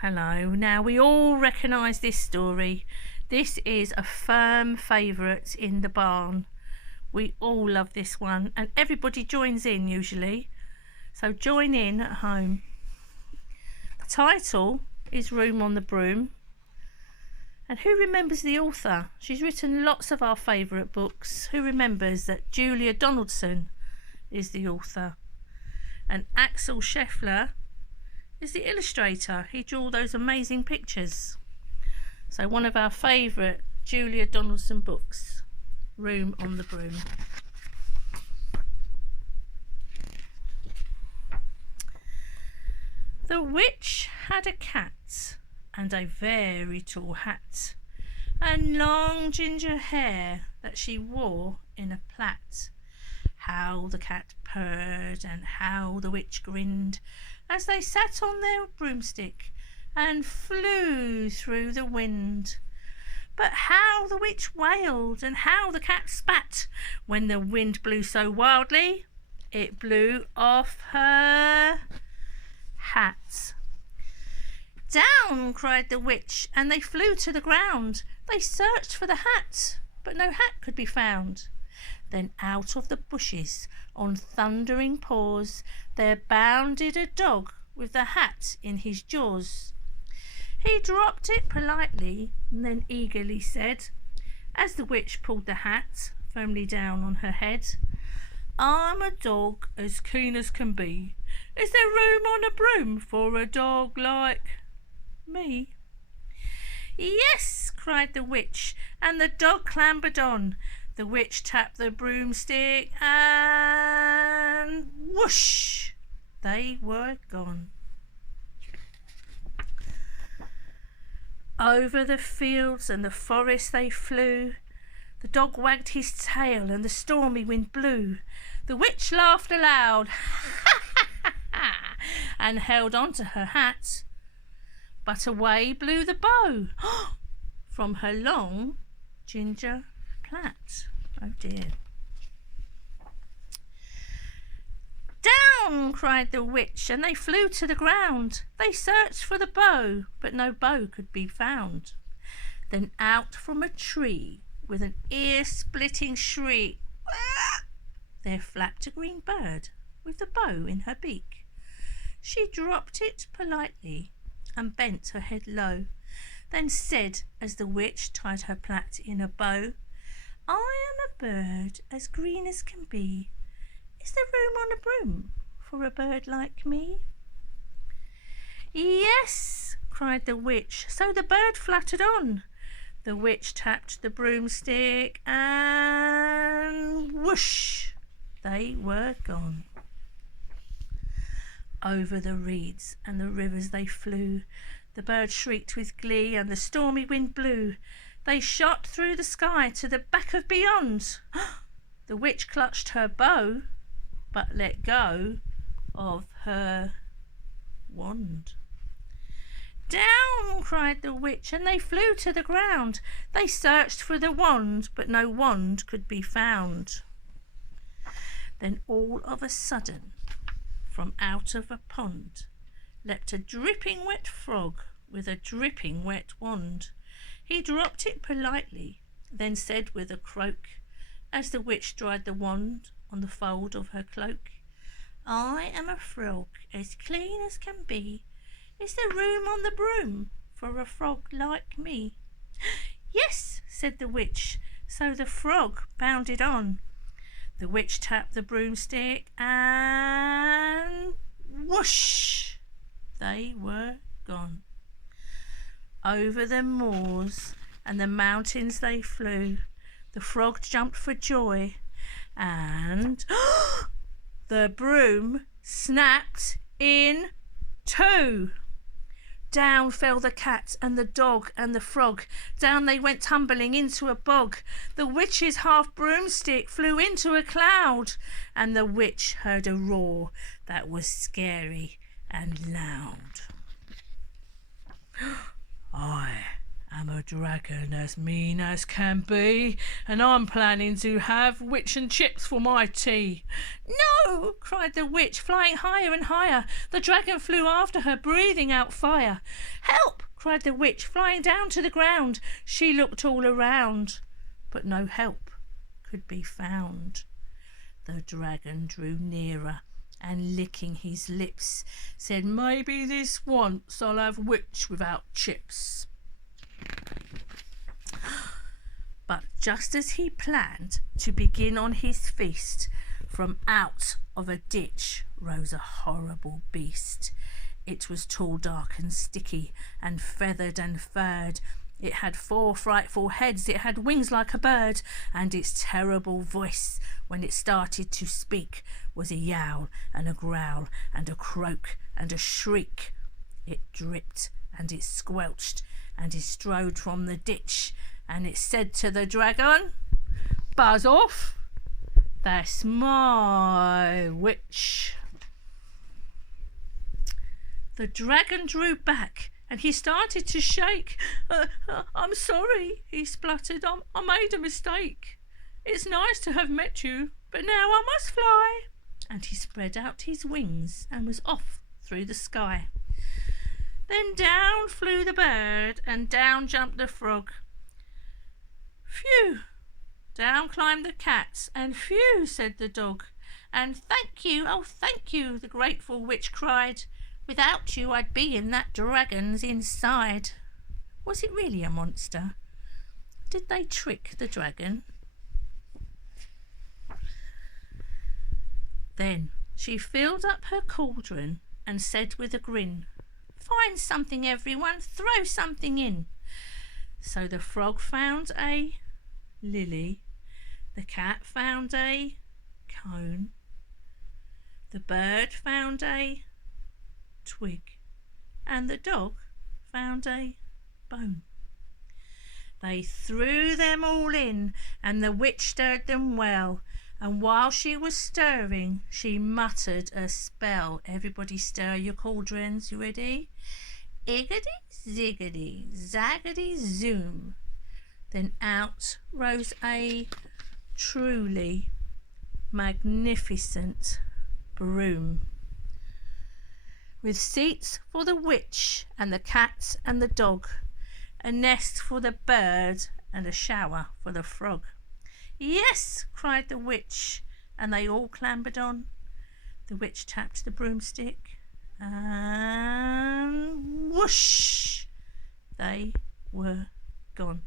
Hello. Now, we all recognise this story. This is a firm favourite in the barn. We all love this one, and everybody joins in usually. So join in at home. The title is Room on the Broom. And who remembers the author? She's written lots of our favourite books. Who remembers that Julia Donaldson is the author? And Axel Scheffler is the illustrator. He drew all those amazing pictures. So one of our favourite Julia Donaldson books, Room on the Broom. The witch had a cat and a very tall hat, and long ginger hair that she wore in a plait. How the cat purred and how the witch grinned as they sat on their broomstick and flew through the wind. But how the witch wailed and how the cat spat when the wind blew so wildly it blew off her hat. Down, cried the witch, and they flew to the ground. They searched for the hat, but no hat could be found. Then out of the bushes, on thundering paws, there bounded a dog with the hat in his jaws. He dropped it politely, and then eagerly said, as the witch pulled the hat firmly down on her head, I'm a dog as keen as can be. Is there room on a broom for a dog like me? Yes, cried the witch, and the dog clambered on. The witch tapped the broomstick and whoosh, they were gone. Over the fields and the forest they flew. The dog wagged his tail and the stormy wind blew. The witch laughed aloud and held on to her hat. But away blew the bow from her long ginger plait. Oh dear. Down, cried the witch, and they flew to the ground. They searched for the bow, but no bow could be found. Then out from a tree, with an ear-splitting shriek, there flapped a green bird with the bow in her beak. She dropped it politely and bent her head low, then said, as the witch tied her plait in a bow, I am a bird as green as can be. Is there room on a broom for a bird like me? Yes, cried the witch, so the bird fluttered on. The witch tapped the broomstick and whoosh, they were gone. Over the reeds and the rivers they flew. The bird shrieked with glee and the stormy wind blew. They shot through the sky to the back of beyond. The witch clutched her bow, but let go of her wand. Down, cried the witch, and they flew to the ground. They searched for the wand, but no wand could be found. Then all of a sudden, from out of a pond, leapt a dripping wet frog with a dripping wet wand. He dropped it politely, then said with a croak, as the witch dried the wand on the fold of her cloak, I am a frog as clean as can be. Is there room on the broom for a frog like me? Yes, said the witch, so the frog bounded on. The witch tapped the broomstick and whoosh, they were gone. Over the moors and the mountains they flew. The frog jumped for joy and the broom snapped in two. Down fell the cat and the dog and the frog. Down they went tumbling into a bog. The witch's half broomstick flew into a cloud, and the witch heard a roar that was scary and loud. I am a dragon as mean as can be, and I'm planning to have witch and chips for my tea. no!" cried the witch, flying higher and higher. The dragon flew after her, breathing out fire. "Help!" cried the witch, flying down to the ground. She looked all around, but no help could be found. The dragon drew nearer and, licking his lips, said, "Maybe this once I'll have witch without chips." But just as he planned to begin on his feast, from out of a ditch rose a horrible beast. It was tall, dark and sticky, and feathered and furred. It had 4 frightful heads, it had wings like a bird, and its terrible voice, when it started to speak, was a yowl and a growl and a croak and a shriek. It dripped and it squelched and it strode from the ditch, and it said to the dragon, "Buzz off, that's my witch." The dragon drew back and he started to shake. "I'm sorry," he spluttered. I made a mistake. It's nice to have met you, but now I must fly." And he spread out his wings and was off through the sky. Then down flew the bird and down jumped the frog. "Phew!" Down climbed the cat, and "Phew!" said the dog. And "Thank you, oh thank you," the grateful witch cried. "Without you I'd be in that dragon's inside." Was it really a monster? Did they trick the dragon? Then she filled up her cauldron and said with a grin, "Find something, everyone, throw something in." So the frog found a lily, the cat found a cone, the bird found a twig, and the dog found a bone. They threw them all in, and the witch stirred them well, and while she was stirring she muttered a spell. Everybody stir your cauldrons. You ready? Iggity ziggity zaggity zoom. Then out rose a truly magnificent broom, with seats for the witch and the cat and the dog, a nest for the bird and a shower for the frog. "Yes," cried the witch, and they all clambered on. The witch tapped the broomstick, and whoosh, they were gone.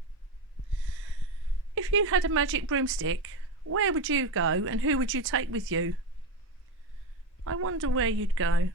If you had a magic broomstick, where would you go and who would you take with you? I wonder where you'd go.